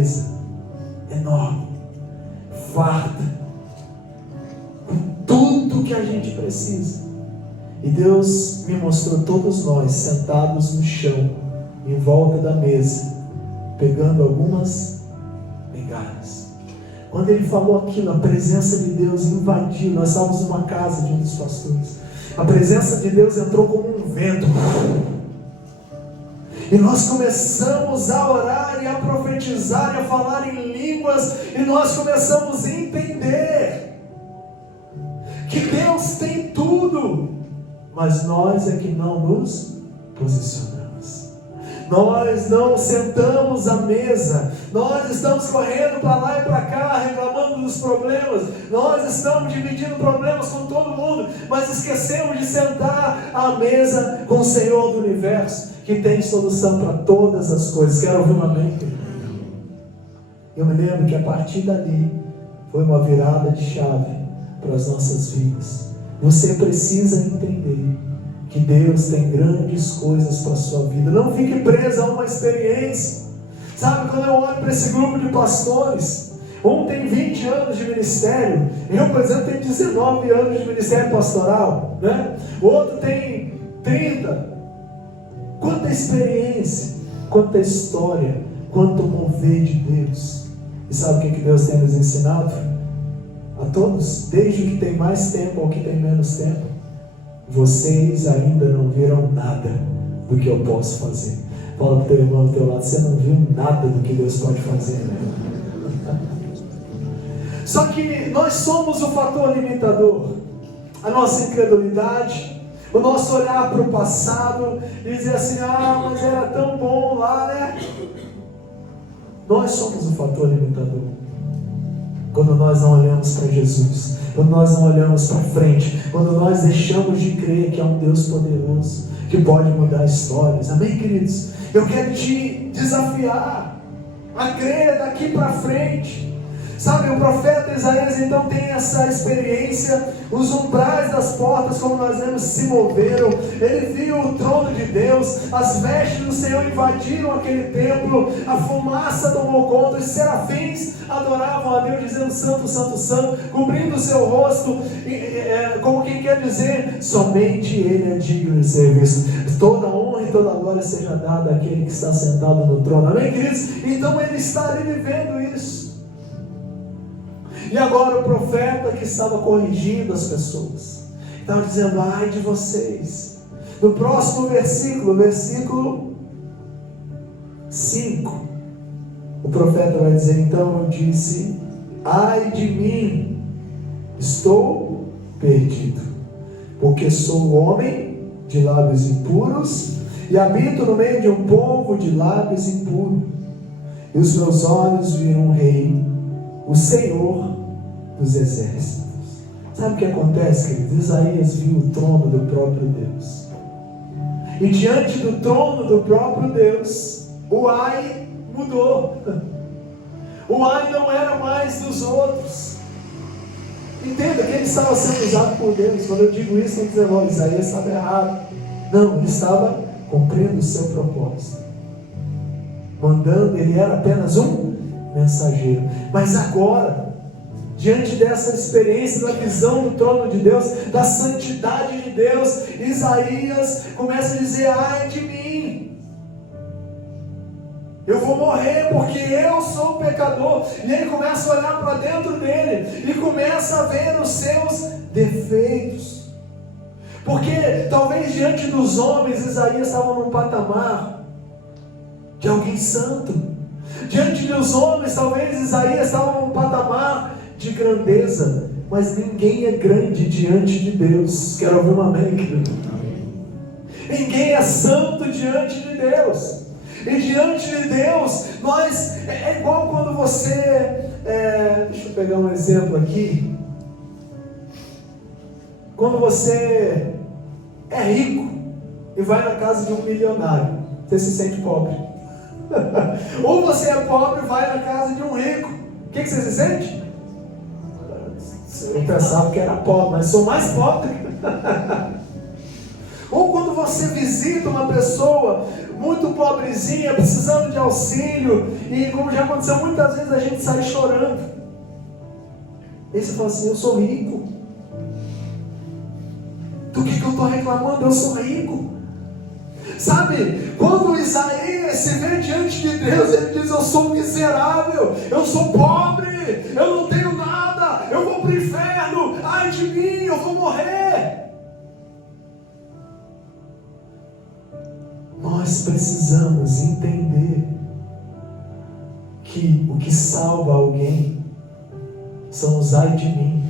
mesa enorme, farta, com tudo que a gente precisa. E Deus me mostrou todos nós sentados no chão, em volta da mesa, pegando algumas migalhas. Quando ele falou aquilo, a presença de Deus invadiu. Nós estávamos numa casa de um dos pastores. A presença de Deus entrou como um vento. E nós começamos a orar e a profetizar e a falar em línguas. E nós começamos a entender que Deus tem tudo, mas nós é que não nos posicionamos. Nós não sentamos à mesa. Nós estamos correndo para lá e para cá, reclamando dos problemas. Nós estamos dividindo problemas com todo mundo, mas esquecemos de sentar à mesa com o Senhor do Universo, que tem solução para todas as coisas. Quero ouvir um amém? Eu me lembro que a partir dali foi uma virada de chave para as nossas vidas. Você precisa entender que Deus tem grandes coisas para a sua vida. Não fique preso a uma experiência. Sabe, quando eu olho para esse grupo de pastores, um tem 20 anos de ministério, eu, por exemplo, tenho 19 anos de ministério pastoral, né? O outro tem 30. Quanta experiência, quanta história, quanto mover de Deus. E sabe o que Deus tem nos ensinado? A todos, desde o que tem mais tempo ao que tem menos tempo: vocês ainda não viram nada do que eu posso fazer. Fala para o teu irmão do teu lado: você não viu nada do que Deus pode fazer, né? Só que nós somos o fator limitador. A nossa incredulidade, o nosso olhar para o passado e dizer assim: ah, mas era tão bom lá, né? Nós somos o fator limitador. Quando nós não olhamos para Jesus, quando nós não olhamos para frente, quando nós deixamos de crer que há um Deus poderoso, que pode mudar histórias. Amém, queridos? Eu quero te desafiar a crer daqui para frente. Sabe, o profeta Isaías então tem essa experiência. Os umbrais das portas, como nós vemos, se moveram. Ele viu o trono de Deus. As vestes do Senhor invadiram aquele templo. A fumaça tomou conta. Os serafins adoravam a Deus, dizendo: Santo, Santo, Santo, cobrindo o seu rosto, como quem quer dizer: somente Ele é digno de ser visto. Toda honra e toda glória seja dada àquele que está sentado no trono. Amém, queridos? Então ele está ali vivendo isso. E agora o profeta que estava corrigindo as pessoas, estava dizendo: ai de vocês. No próximo versículo, versículo 5, o profeta vai dizer: então eu disse: ai de mim, estou perdido, porque sou homem de lábios impuros e habito no meio de um povo de lábios impuros. E os meus olhos viram o Rei, o Senhor dos exércitos. Sabe o que acontece, querido? Isaías viu o trono do próprio Deus. E diante do trono do próprio Deus, o ai mudou. O ai não era mais dos outros. Entenda que ele estava sendo usado por Deus. Quando eu digo isso, não dizer: não, Isaías estava errado. Não, ele estava cumprindo o seu propósito. Mandando, ele era apenas um mensageiro. Mas agora, diante dessa experiência, da visão do trono de Deus, da santidade de Deus, Isaías começa a dizer: ai de mim, eu vou morrer porque eu sou pecador. E ele começa a olhar para dentro dele e começa a ver os seus defeitos. Porque talvez diante dos homens Isaías estava num patamar de alguém santo. Diante dos homens talvez Isaías estava num patamar de grandeza, mas ninguém é grande diante de Deus. Quero ouvir um amém, querido? Ninguém é santo diante de Deus. E diante de Deus, nós, é igual quando você, deixa eu pegar um exemplo aqui. Quando você é rico e vai na casa de um milionário, você se sente pobre. Ou você é pobre e vai na casa de um rico, o que você se sente? Eu pensava que era pobre, mas sou mais pobre. Ou quando você visita uma pessoa muito pobrezinha, precisando de auxílio, e como já aconteceu muitas vezes, a gente sai chorando. Aí você fala assim: eu sou rico. Do que eu estou reclamando? Eu sou rico. Sabe, quando Isaías se vê diante de Deus, ele diz: eu sou miserável, eu sou pobre, eu não tenho nada, eu vou para o inferno, ai de mim, eu vou morrer. Nós precisamos entender que o que salva alguém são os ai de mim.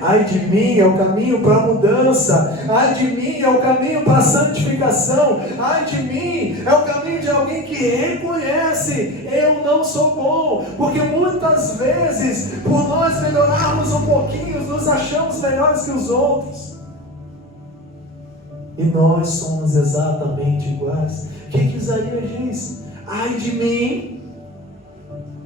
Ai de mim é o caminho para a mudança. Ai de mim é o caminho para a santificação. Ai de mim é o caminho de alguém que reconhece: eu não sou bom. Porque muitas vezes, por nós melhorarmos um pouquinho, nos achamos melhores que os outros. E nós somos exatamente iguais. O que Isaías diz? Ai de mim,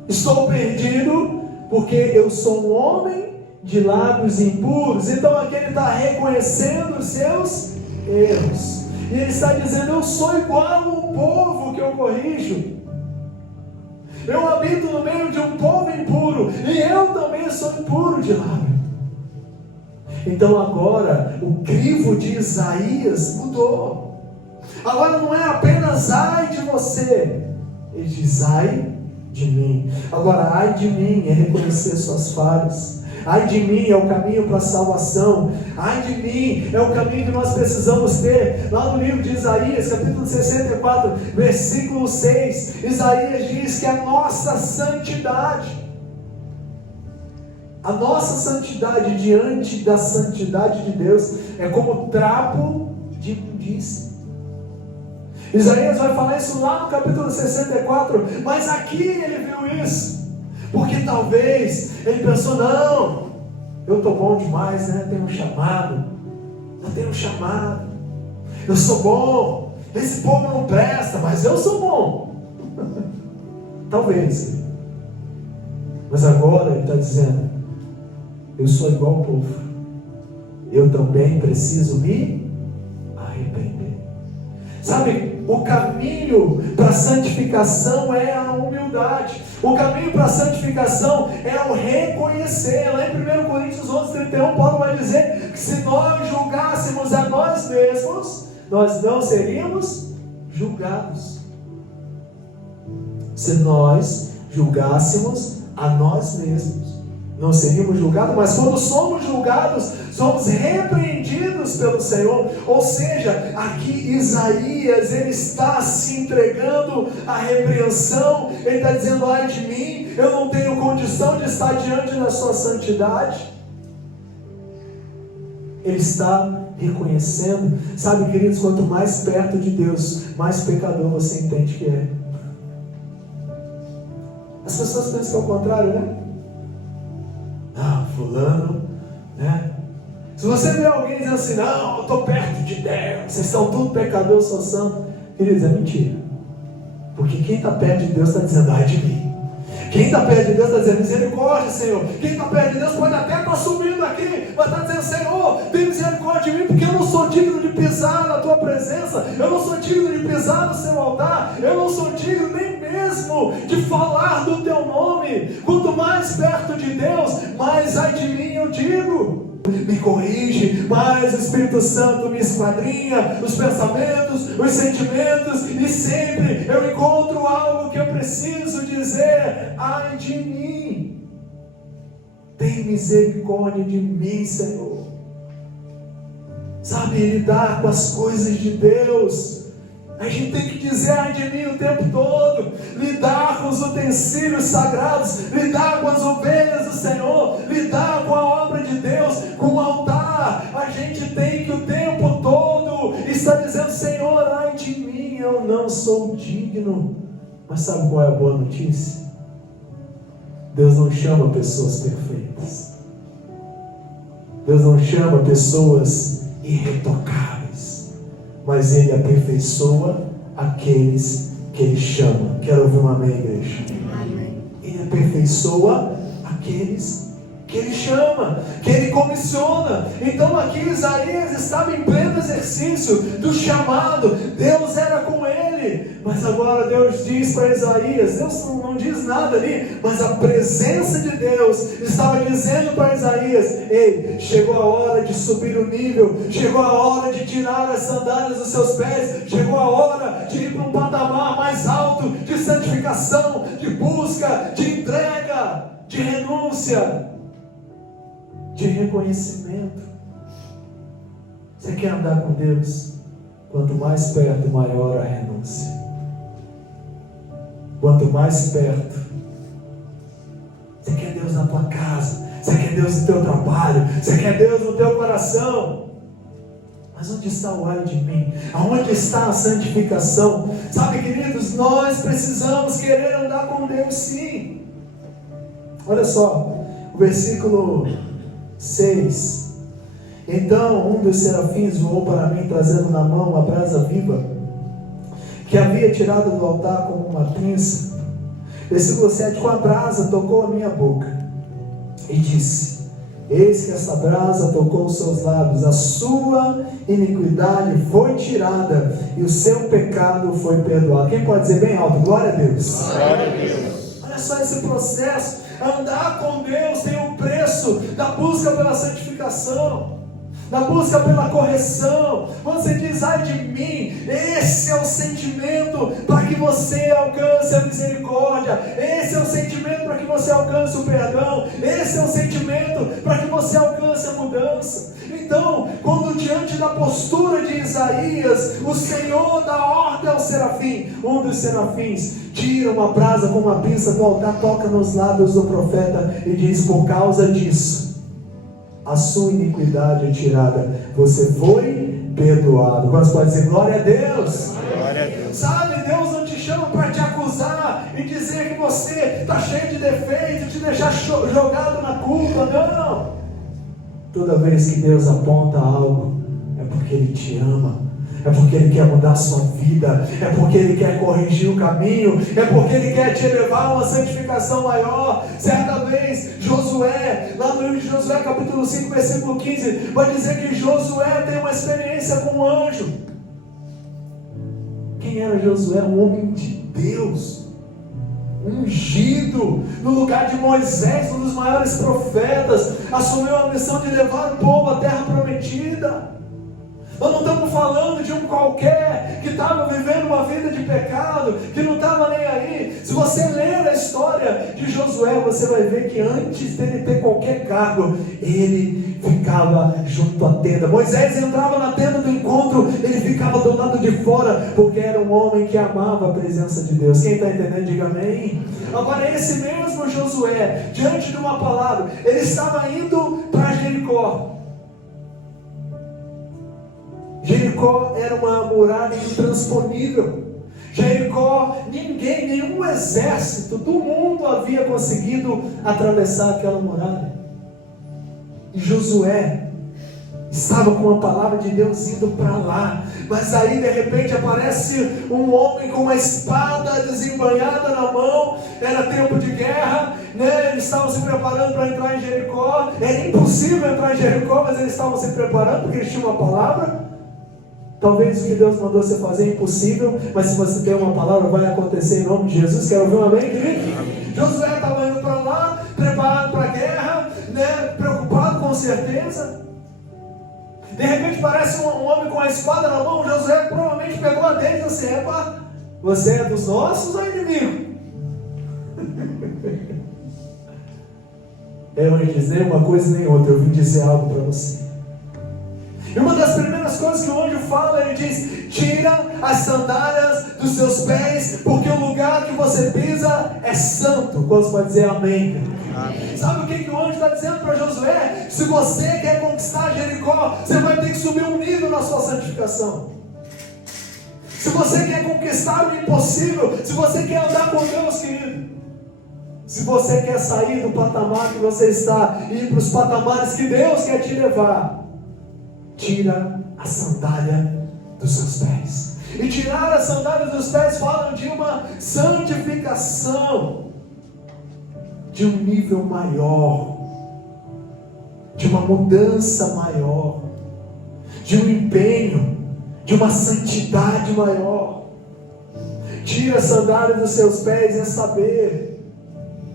estou perdido, porque eu sou um homem de lábios impuros. Então aqui ele está reconhecendo os seus erros. E ele está dizendo: eu sou igual ao povo que eu corrijo. Eu habito no meio de um povo impuro, e eu também sou impuro de lábio. Então agora o crivo de Isaías mudou. Agora não é apenas ai de você, ele diz ai de mim. Agora ai de mim é reconhecer suas falhas. Ai de mim é o caminho para a salvação. Ai de mim é o caminho que nós precisamos ter. Lá no livro de Isaías, capítulo 64, versículo 6, Isaías diz que a nossa santidade diante da santidade de Deus é como trapo de imundícia. Isaías vai falar isso lá no capítulo 64, mas aqui ele viu isso, porque talvez ele pensou: não, eu estou bom demais, né? Eu tenho um chamado, eu sou bom, esse povo não presta, mas eu sou bom. Talvez, mas agora ele está dizendo: eu sou igual ao povo, eu também preciso me arrepender. Sabe, o caminho para a santificação é a humildade. O caminho para a santificação é o reconhecer. Lá em 1 Coríntios 11:31, Paulo vai dizer que se nós julgássemos a nós mesmos, nós não seríamos julgados. Se nós julgássemos a nós mesmos, não seríamos julgados, mas quando somos julgados, somos repreendidos pelo Senhor. Ou seja, aqui Isaías, ele está se entregando à repreensão. Ele está dizendo: ai de mim, eu não tenho condição de estar diante da sua santidade. Ele está reconhecendo. Sabe, queridos, quanto mais perto de Deus, mais pecador você entende que é. As pessoas pensam que é o contrário, né? Não, fulano, né? Se você vê alguém dizendo assim: não, eu estou perto de Deus, vocês são tudo pecador, eu sou santo, queridos, é mentira. Porque quem está perto de Deus está dizendo: ai de mim. Quem está perto de Deus está dizendo: misericórdia, Senhor. Quem está perto de Deus pode até estar subindo aqui, mas está dizendo: Senhor, tem misericórdia de mim, porque eu não sou digno de pisar na tua presença, eu não sou digno de pisar no seu altar, eu não sou digno nem mesmo de falar do teu nome. Quanto mais perto de Deus, mais ai de mim eu digo. Me corrige, mas o Espírito Santo me esquadrinha os pensamentos, os sentimentos, e sempre eu encontro algo que eu preciso dizer: ai de mim. Tem misericórdia de mim, Senhor. Sabe, lidar com as coisas de Deus, a gente tem que dizer ai de mim o tempo todo. Lidar com os utensílios sagrados, lidar com as ovelhas do Senhor, lidar com a obra de Deus, com o altar. A gente tem que o tempo todo estar dizendo: Senhor, ai de mim, eu não sou digno. Mas sabe qual é a boa notícia? Deus não chama pessoas perfeitas. Deus não chama pessoas irretocáveis, mas Ele aperfeiçoa aqueles que Ele chama. Quero ouvir um amém, igreja? Amém. Ele aperfeiçoa aqueles que Ele chama, que Ele comissiona. Então aqui Isaías estava em pleno exercício do chamado, Deus era com ele, mas agora Deus diz para Isaías, Deus não diz nada ali, mas a presença de Deus estava dizendo para Isaías: ei, chegou a hora de subir o nível, chegou a hora de tirar as sandálias dos seus pés, chegou a hora de ir para um patamar mais alto, de santificação, de busca, de entrega, de renúncia, de reconhecimento. Você quer andar com Deus? Quanto mais perto, maior a renúncia. Quanto mais perto. Você quer Deus na tua casa, você quer Deus no teu trabalho, você quer Deus no teu coração. Mas onde está o ai de mim? Aonde está a santificação? Sabe, queridos, nós precisamos querer andar com Deus, sim. Olha só, o versículo 6. Então um dos serafins voou para mim, trazendo na mão uma brasa viva, que havia tirado do altar com uma pinça. Versículo 7. Com a brasa tocou a minha boca e disse: eis que essa brasa tocou os seus lábios, a sua iniquidade foi tirada e o seu pecado foi perdoado. Quem pode dizer bem alto? Glória a Deus. Glória a Deus. Olha só esse processo. Andar com Deus tem um preço da busca pela santificação, da busca pela correção. Quando você diz ai de mim, esse é o sentimento para que você alcance a misericórdia, esse é o sentimento para que você alcance o perdão, esse é o sentimento para que você alcance a mudança. Então, quando diante da postura de Isaías, o Senhor dá ordem ao serafim, um dos serafins tira uma brasa com uma pinça do altar, toca nos lábios do profeta e diz: por causa disso, a sua iniquidade é tirada, você foi perdoado. Quantos podem dizer glória a Deus? Glória a Deus. Sabe, Deus não te chama para te acusar e dizer que você está cheio de defeito, te deixar jogado na culpa, não. Toda vez que Deus aponta algo, é porque Ele te ama, é porque Ele quer mudar a sua vida, é porque Ele quer corrigir o caminho, é porque Ele quer te levar a uma santificação maior. Certa vez, Josué, lá no livro de Josué, capítulo 5, versículo 15, vai dizer que Josué tem uma experiência com um anjo. Quem era Josué? Um homem de Deus, ungido, no lugar de Moisés, um dos maiores profetas, assumiu a missão de levar o povo à terra prometida. Nós não estamos falando de um qualquer que estava vivendo uma vida de pecado, que não estava nem aí. Se você ler a história de Josué, você vai ver que antes dele ter qualquer cargo, ele ficava junto à tenda. Moisés entrava na tenda do encontro, ele ficava do lado de fora, porque era um homem que amava a presença de Deus. Quem está entendendo, diga amém. Agora esse mesmo Josué, diante de uma palavra, ele estava indo para Jericó. Jericó era uma muralha intransponível. Jericó, nenhum exército do mundo havia conseguido atravessar aquela muralha. E Josué estava com a palavra de Deus indo para lá, mas aí de repente aparece um homem com uma espada desembanhada na mão. Era tempo de guerra, né? Eles estavam se preparando para entrar em Jericó. Era impossível entrar em Jericó, mas eles estavam se preparando porque eles tinham uma palavra. Talvez o que Deus mandou você fazer é impossível, mas se você tem uma palavra, vai acontecer em nome de Jesus. Quero ouvir um amém, querido? Amém. Josué estava indo para lá, preparado para a guerra, né? Preocupado com certeza. De repente parece um homem com a espada na mão. Josué provavelmente pegou a dele e disse assim: epa, você é dos nossos ou inimigo? Eu não ia dizer uma coisa nem outra, eu vim dizer algo para você. E uma das primeiras coisas que o anjo fala, ele diz: tira as sandálias dos seus pés, porque o lugar que você pisa é santo. Quantos podem dizer amém? Amém. Sabe o que o anjo está dizendo para Josué? Se você quer conquistar Jericó, você vai ter que subir um nível na sua santificação. Se você quer conquistar o impossível, se você quer andar com Deus, querido, se você quer sair do patamar que você está e ir para os patamares que Deus quer te levar, tira a sandália dos seus pés. E tirar as sandálias dos pés fala de uma santificação, de um nível maior. de uma mudança maior, de um empenho, de uma santidade maior. Tira a sandália dos seus pés é saber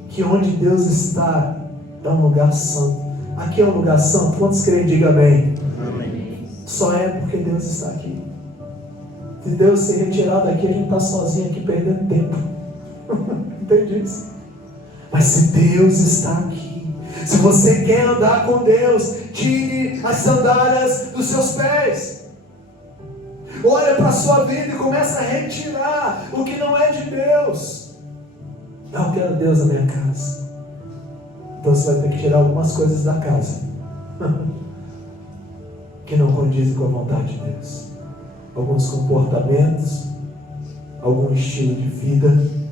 que onde Deus está é um lugar santo. Aqui é um lugar santo. Quantos creem, diga amém. Amém. Só é porque Deus está aqui. Se Deus se retirar daqui, a gente está sozinho aqui perdendo tempo. Entende isso? Mas se Deus está aqui, se você quer andar com Deus, tire as sandálias dos seus pés. Olha para a sua vida e começa a retirar o que não é de Deus. Eu quero Deus na minha casa. Então você vai ter que tirar algumas coisas da casa que não condizem com a vontade de Deus. Alguns comportamentos, algum estilo de vida,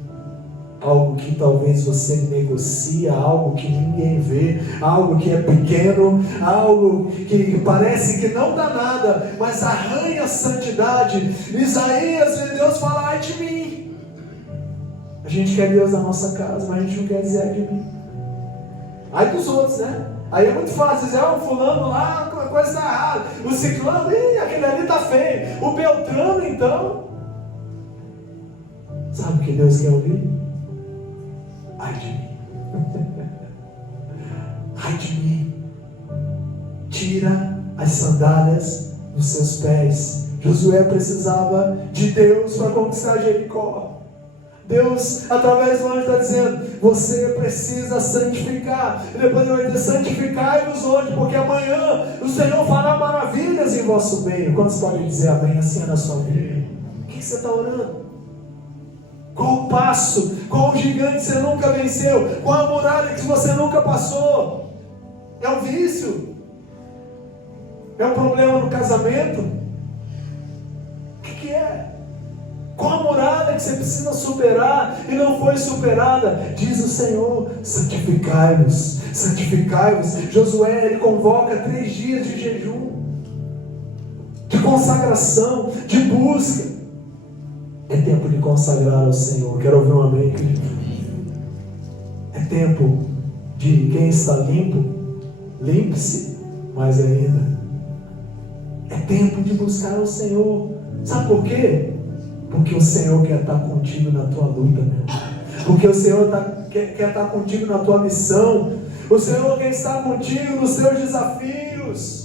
algo que talvez você negocia, algo que ninguém vê, algo que é pequeno, algo que parece que não dá nada, mas arranha a santidade. Isaías vê Deus falar: ai de mim. A gente quer Deus na nossa casa, mas a gente não quer dizer ai de mim. Ai dos outros, né? Aí é muito fácil dizer: o fulano lá, a coisa está errada, o ciclano, aquele ali está feio, o Beltrano então. Sabe o que Deus quer ouvir? Ai de mim. Ai de mim. Tira as sandálias dos seus pés. Josué precisava de Deus para conquistar Jericó. Deus, através do anjo, está dizendo: você precisa santificar. E depois ele vai dizer: santificai-vos hoje, porque amanhã o Senhor fará maravilhas em vosso meio. Quantos podem dizer amém assim na sua vida? O que você está orando? Qual o passo? Qual o gigante que você nunca venceu? Qual a muralha que você nunca passou? É um vício? É um problema no casamento? O que é? Qual a muralha que você precisa superar e não foi superada? Diz o Senhor: santificai-vos, santificai-vos. Josué, ele convoca 3 dias de jejum, de consagração, de busca. É tempo de consagrar ao Senhor. Quero ouvir um amém, querido. É tempo de quem está limpo, limpe-se mais ainda. É tempo de buscar o Senhor. Sabe por quê? Porque o Senhor quer estar contigo na tua luta, meu. Porque o Senhor quer estar contigo na tua missão. O Senhor quer estar contigo nos teus desafios.